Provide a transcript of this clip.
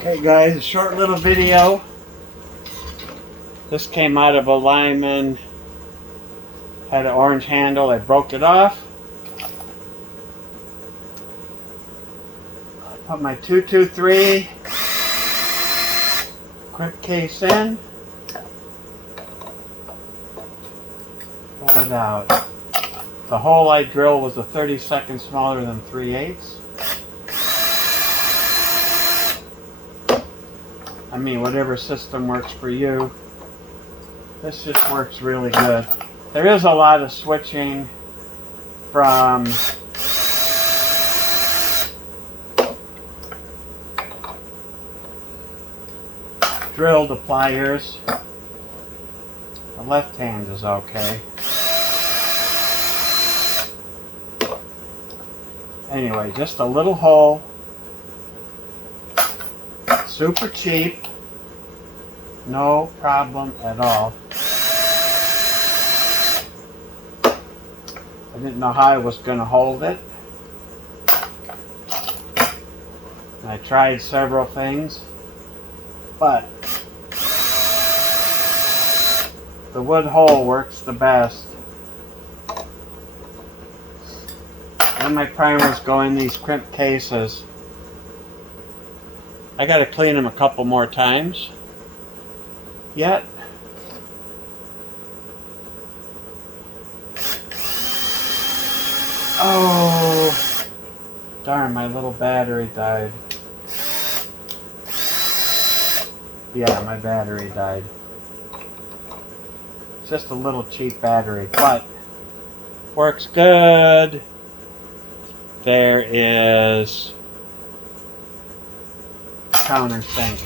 Okay guys, a short little video. This came out of a lineman. Had an orange handle, I broke it off. Put my 223 crimp case in. Pull it out. The hole I drilled was a 32nd smaller than 3/8. I mean, whatever system works for you. This just works really good. There is a lot of switching from drill to pliers. The left hand is okay. Anyway, just a little hole. Super cheap. No problem at all. I didn't know how I was going to hold it. I tried several things, but the wood hole works the best. And my primers go in these crimp cases. I got to clean them a couple more times yet. Oh, darn, my little battery died. Yeah, my battery died. It's just a little cheap battery, but works good. There is a countersink.